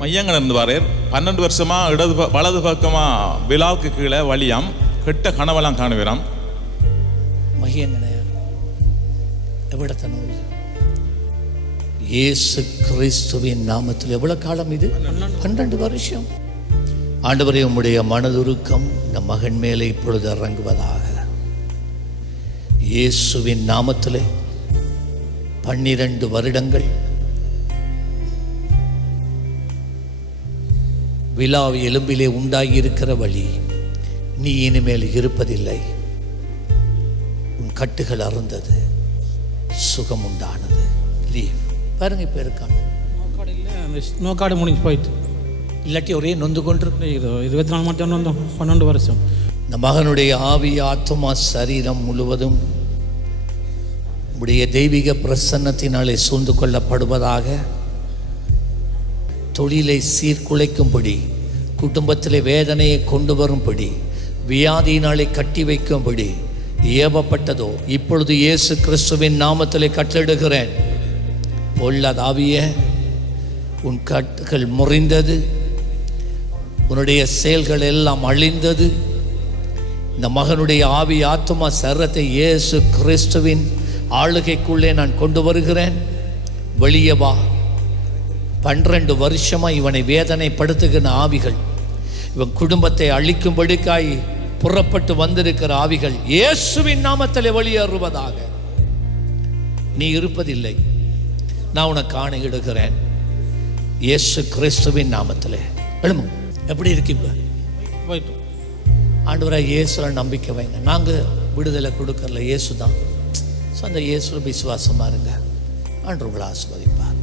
மையங்கள் இருந்து வாரேர் 12 வருஷமா வலது பக்கமா விழாவுக்கு கீழே வழியாம் கெட்ட கனவெல்லாம் காணுகிறாம். மையங்கன எவ்வளவு இயேசு கிறிஸ்துவின் நாமத்தில் எவ்வளவு காலம் இது? 12 வருஷம். ஆண்டவரே, உம்முடைய மனதுருக்கம் இந்த மகன் மேலே இப்பொழுது இறங்குவதாக. இயேசுவின் நாமத்திலே 12 வருடங்கள் விழாவை எலும்பிலே உண்டாகி இருக்கிற வழி நீ இனிமேல் இருப்பதில்லை. உன் கட்டுகள் அறுந்தது, சுகம் உண்டானது. லீவ் பாருங்க. இப்போ இருக்காங்க நோக்காடு முடிஞ்சு போயிட்டு, இல்லாட்டி ஒரே நொந்து கொண்டு 24 மட்டும் வந்தோம். 12 வருஷம். இந்த மகனுடைய ஆவி, ஆத்மா, சரீரம் முழுவதும் உடைய தெய்வீக பிரசன்னத்தினாலே சூழ்ந்து கொள்ளப்படுவதாக. தொழிலை சீர்குலைக்கும்படி, குடும்பத்திலே வேதனையை கொண்டு வரும்படி, வியாதியினாலே கட்டி வைக்கும்படி ஏவப்பட்டதோ இப்பொழுது இயேசு கிறிஸ்துவின் நாமத்திலே கட்டளிடுகிறேன். பொல்லாதாவிய, உன் கட்டுகள் முறிந்தது, உன்னுடைய செயல்கள் எல்லாம் அழிந்தது. இந்த மகனுடைய ஆவி, ஆத்மா, சரீரத்தை இயேசு கிறிஸ்துவின் ஆளுகைக்குள்ளே நான் கொண்டு வருகிறேன். வெளியே வா. 12 வருஷமாக இவனை வேதனைப்படுத்துகிற ஆவிகள், இவன் குடும்பத்தை அழிக்கும்படிக்காய் புறப்பட்டு வந்திருக்கிற ஆவிகள் இயேசுவின் நாமத்தில் வெளியேறுவதாக. நீ இருப்பதில்லை, நான் உனக்கு ஆணையிடுகிறேன் இயேசு கிறிஸ்துவின் நாமத்தில். எழுமு. எப்படி இருக்கு இப்போ? போயிட்டு ஆண்டவராக இயேசுல நம்பிக்கை வைங்க. நாங்கள் விடுதலை கொடுக்கறல, இயேசு தான். ஸோ அந்த இயேசுல விசுவாசமாக இருங்க. ஆண்டவர் உங்களை ஆசீர்வதிப்பார்.